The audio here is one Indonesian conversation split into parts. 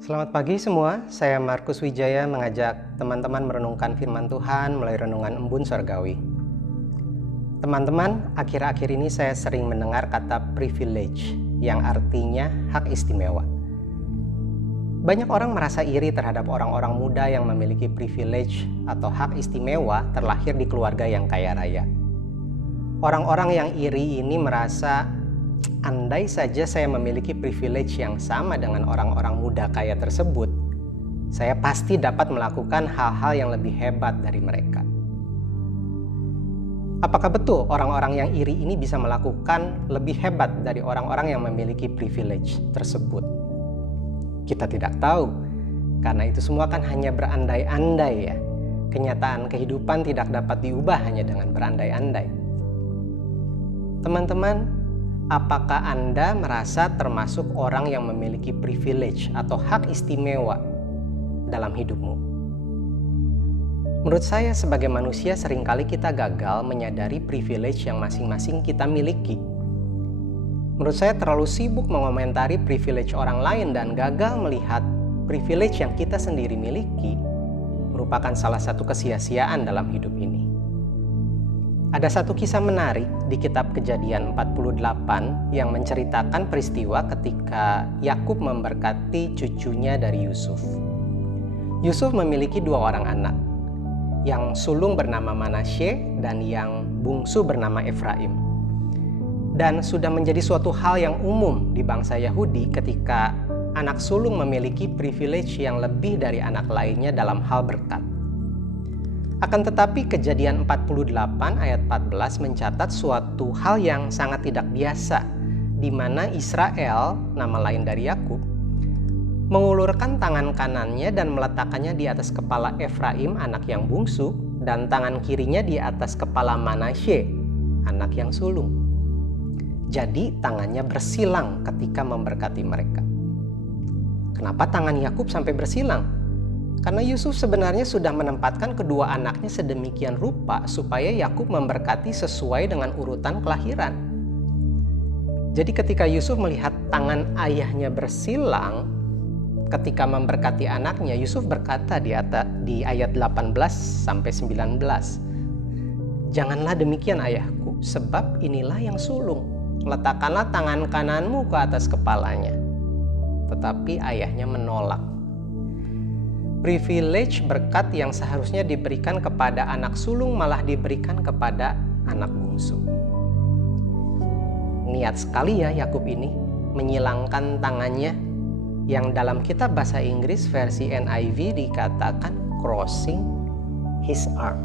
Selamat pagi semua, saya Markus Wijaya mengajak teman-teman merenungkan firman Tuhan melalui renungan Embun Surgawi. Teman-teman, akhir-akhir ini saya sering mendengar kata privilege, yang artinya hak istimewa. Banyak orang merasa iri terhadap orang-orang muda yang memiliki privilege atau hak istimewa terlahir di keluarga yang kaya raya. Orang-orang yang iri ini merasa, andai saja saya memiliki privilege yang sama dengan orang-orang muda kaya tersebut, saya pasti dapat melakukan hal-hal yang lebih hebat dari mereka. Apakah betul orang-orang yang iri ini bisa melakukan lebih hebat dari orang-orang yang memiliki privilege tersebut? Kita tidak tahu, karena itu semua kan hanya berandai-andai ya. Kenyataan kehidupan tidak dapat diubah hanya dengan berandai-andai. Teman-teman, apakah Anda merasa termasuk orang yang memiliki privilege atau hak istimewa dalam hidupmu? Menurut saya sebagai manusia seringkali kita gagal menyadari privilege yang masing-masing kita miliki. Menurut saya terlalu sibuk mengomentari privilege orang lain dan gagal melihat privilege yang kita sendiri miliki merupakan salah satu kesia-siaan dalam hidup ini. Ada satu kisah menarik di kitab Kejadian 48 yang menceritakan peristiwa ketika Yakub memberkati cucunya dari Yusuf. Yusuf memiliki dua orang anak, yang sulung bernama Manasye dan yang bungsu bernama Efraim. Dan sudah menjadi suatu hal yang umum di bangsa Yahudi ketika anak sulung memiliki privilege yang lebih dari anak lainnya dalam hal berkat. Akan tetapi Kejadian 48 ayat 14 mencatat suatu hal yang sangat tidak biasa, di mana Israel, nama lain dari Yakub, mengulurkan tangan kanannya dan meletakkannya di atas kepala Efraim, anak yang bungsu, dan tangan kirinya di atas kepala Manasye, anak yang sulung. Jadi tangannya bersilang ketika memberkati mereka. Kenapa tangan Yakub sampai bersilang? Karena Yusuf sebenarnya sudah menempatkan kedua anaknya sedemikian rupa supaya Yakub memberkati sesuai dengan urutan kelahiran. Jadi ketika Yusuf melihat tangan ayahnya bersilang ketika memberkati anaknya, Yusuf berkata di ayat 18-19, "Janganlah demikian ayahku, sebab inilah yang sulung. Letakkanlah tangan kananmu ke atas kepalanya." Tetapi ayahnya menolak. Privilege berkat yang seharusnya diberikan kepada anak sulung malah diberikan kepada anak bungsu. Niat sekali ya Yakub ini menyilangkan tangannya, yang dalam kitab bahasa Inggris versi NIV dikatakan crossing his arm.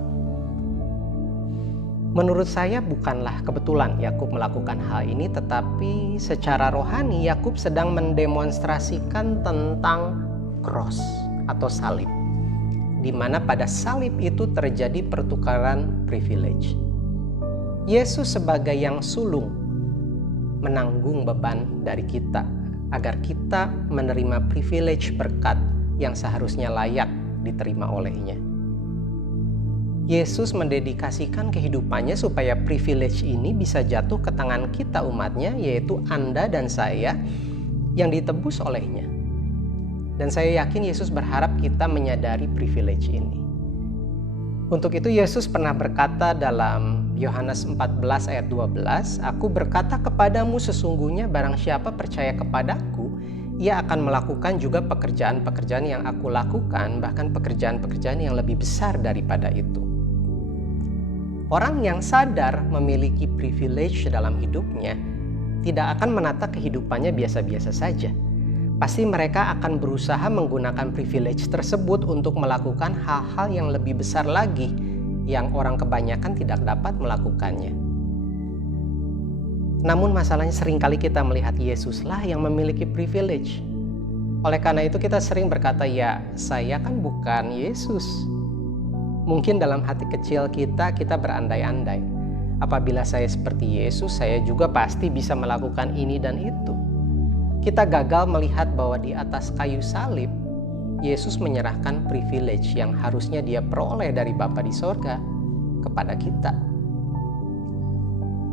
Menurut saya bukanlah kebetulan Yakub melakukan hal ini, tetapi secara rohani Yakub sedang mendemonstrasikan tentang cross atau salib, di mana pada salib itu terjadi pertukaran privilege. Yesus sebagai yang sulung menanggung beban dari kita agar kita menerima privilege berkat yang seharusnya layak diterima olehnya. Yesus mendedikasikan kehidupannya supaya privilege ini bisa jatuh ke tangan kita umatnya, yaitu Anda dan saya yang ditebus olehnya. Dan saya yakin Yesus berharap kita menyadari privilege ini. Untuk itu Yesus pernah berkata dalam Yohanes 14 ayat 12, "Aku berkata kepadamu sesungguhnya barang siapa percaya kepadaku, ia akan melakukan juga pekerjaan-pekerjaan yang aku lakukan, bahkan pekerjaan-pekerjaan yang lebih besar daripada itu." Orang yang sadar memiliki privilege dalam hidupnya tidak akan menata kehidupannya biasa-biasa saja. Pasti mereka akan berusaha menggunakan privilege tersebut untuk melakukan hal-hal yang lebih besar lagi yang orang kebanyakan tidak dapat melakukannya. Namun masalahnya seringkali kita melihat Yesuslah yang memiliki privilege. Oleh karena itu kita sering berkata, ya saya kan bukan Yesus. Mungkin dalam hati kecil kita berandai-andai. Apabila saya seperti Yesus, saya juga pasti bisa melakukan ini dan itu. Kita gagal melihat bahwa di atas kayu salib, Yesus menyerahkan privilege yang harusnya dia peroleh dari Bapa di sorga kepada kita.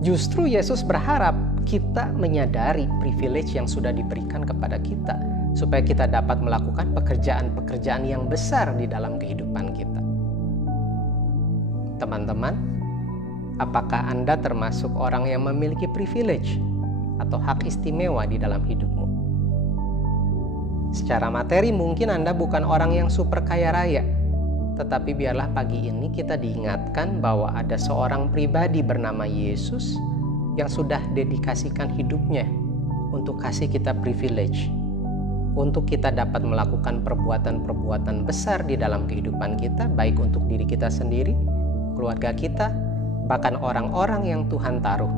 Justru Yesus berharap kita menyadari privilege yang sudah diberikan kepada kita, supaya kita dapat melakukan pekerjaan-pekerjaan yang besar di dalam kehidupan kita. Teman-teman, apakah Anda termasuk orang yang memiliki privilege atau hak istimewa di dalam hidupmu? Secara materi mungkin Anda bukan orang yang super kaya raya, tetapi biarlah pagi ini kita diingatkan bahwa ada seorang pribadi bernama Yesus yang sudah dedikasikan hidupnya untuk kasih kita privilege, untuk kita dapat melakukan perbuatan-perbuatan besar di dalam kehidupan kita, baik untuk diri kita sendiri, keluarga kita, bahkan orang-orang yang Tuhan taruh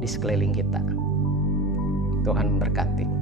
di sekeliling kita. Tuhan memberkati.